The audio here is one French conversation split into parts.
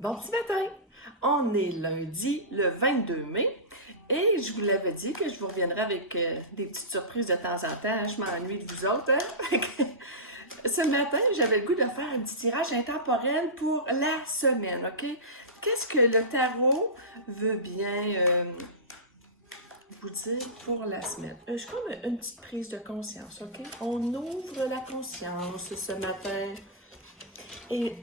Bon petit matin! On est lundi, le 22 mai, et je vous l'avais dit que je vous reviendrai avec des petites surprises de temps en temps. Je m'ennuie de vous autres, hein? Ce matin, j'avais le goût de faire un petit tirage intemporel pour la semaine, OK? Qu'est-ce que le tarot veut bien vous dire pour la semaine? Je comme une petite prise de conscience, OK? On ouvre la conscience ce matin. Et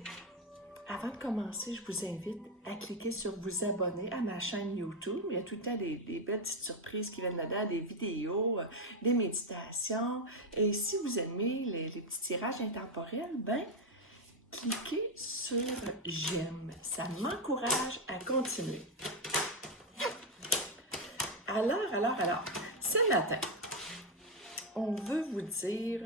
avant de commencer, je vous invite à cliquer sur vous abonner à ma chaîne YouTube. Il y a tout le temps des belles petites surprises qui viennent là-dedans, des vidéos, des méditations. Et si vous aimez les petits tirages intemporels, ben, cliquez sur j'aime. Ça m'encourage à continuer. Alors, ce matin, on veut vous dire...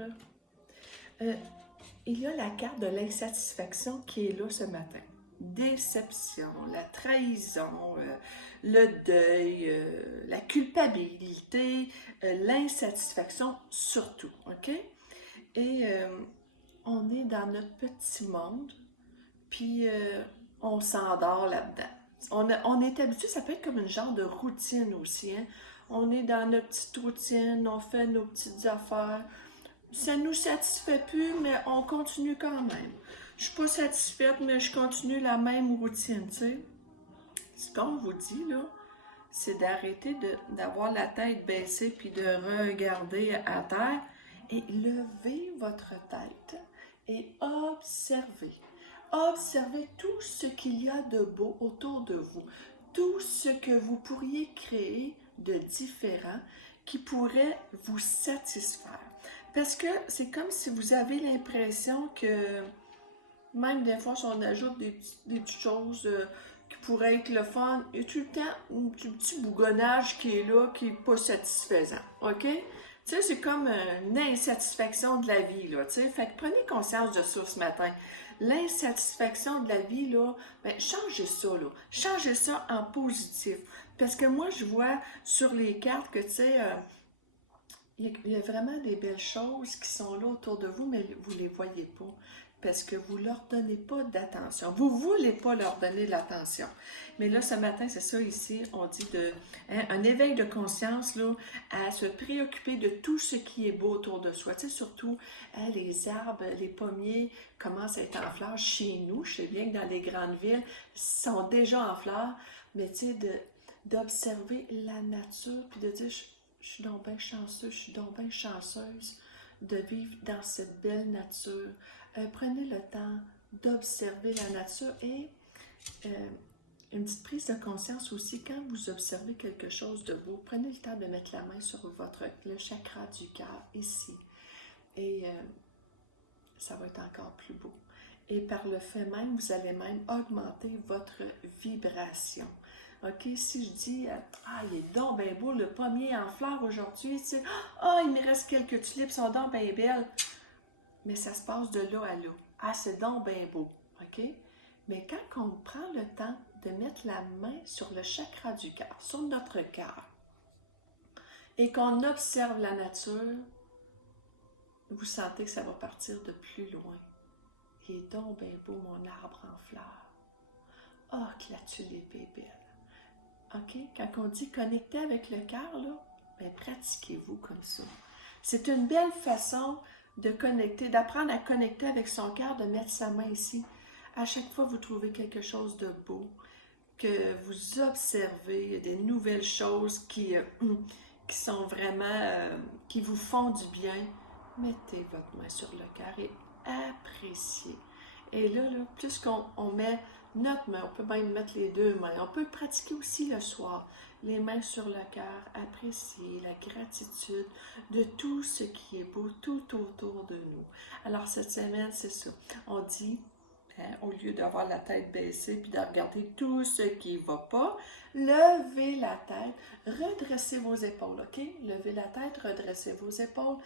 il y a la carte de l'insatisfaction qui est là ce matin. Déception, la trahison, le deuil, la culpabilité, l'insatisfaction surtout, OK? Et on est dans notre petit monde, puis on s'endort là-dedans. On est habitué, ça peut être comme une genre de routine aussi, hein? On est dans notre petite routine, on fait nos petites affaires. Ça ne nous satisfait plus, mais on continue quand même. Je suis pas satisfaite, mais je continue la même routine, tu sais. Ce qu'on vous dit, là, c'est d'arrêter d'avoir la tête baissée puis de regarder à terre et lever votre tête et observer. Observez tout ce qu'il y a de beau autour de vous, tout ce que vous pourriez créer de différent qui pourrait vous satisfaire. Parce que c'est comme si vous avez l'impression que, même des fois, si on ajoute des petites choses qui pourraient être le fun, il y a tout le temps un petit bougonnage qui est là, qui n'est pas satisfaisant. OK? Tu sais, c'est comme une insatisfaction de la vie, là, tu sais. Fait que prenez conscience de ça ce matin. L'insatisfaction de la vie, là, ben, changez ça, là. Changez ça en positif. Parce que moi, je vois sur les cartes que, tu sais... il y a vraiment des belles choses qui sont là autour de vous, mais vous ne les voyez pas parce que vous ne leur donnez pas d'attention. Vous ne voulez pas leur donner de l'attention. Mais là, ce matin, c'est ça ici, on dit un éveil de conscience là, à se préoccuper de tout ce qui est beau autour de soi. Tu sais, surtout, les arbres, les pommiers commencent à être en fleurs chez nous. Je sais bien que dans les grandes villes, ils sont déjà en fleurs, mais tu sais, d'observer la nature puis de dire... Je suis donc bien chanceux, je suis donc bien chanceuse de vivre dans cette belle nature. Prenez le temps d'observer la nature et une petite prise de conscience aussi quand vous observez quelque chose de beau. Prenez le temps de mettre la main sur le chakra du cœur ici et ça va être encore plus beau. Et par le fait même, vous allez même augmenter votre vibration. OK, si je dis, il est donc bien beau, le pommier en fleurs aujourd'hui, tu sais, il me reste quelques tulipes, sont donc bien belles. Mais ça se passe de là à là. C'est donc bien beau, OK? Mais quand on prend le temps de mettre la main sur le chakra du cœur, sur notre cœur, et qu'on observe la nature, vous sentez que ça va partir de plus loin. Il est donc bien beau, mon arbre en fleurs. Que la tulipe est belle. OK? Quand on dit connecter avec le cœur, là, ben pratiquez-vous comme ça. C'est une belle façon de connecter, d'apprendre à connecter avec son cœur, de mettre sa main ici. À chaque fois, vous trouvez quelque chose de beau, que vous observez, des nouvelles choses qui sont vraiment, qui vous font du bien. Mettez votre main sur le cœur et appréciez. Et là, plus qu'on met notre main, on peut même mettre les deux mains. On peut pratiquer aussi le soir. Les mains sur le cœur, apprécier la gratitude de tout ce qui est beau tout autour de nous. Alors, cette semaine, c'est ça. On dit, au lieu d'avoir la tête baissée puis de regarder tout ce qui ne va pas, levez la tête, redressez vos épaules, OK? Levez la tête, redressez vos épaules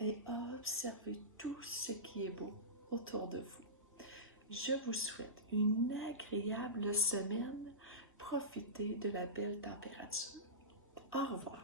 et observez tout ce qui est beau autour de vous. Je vous souhaite une agréable semaine. Profitez de la belle température. Au revoir.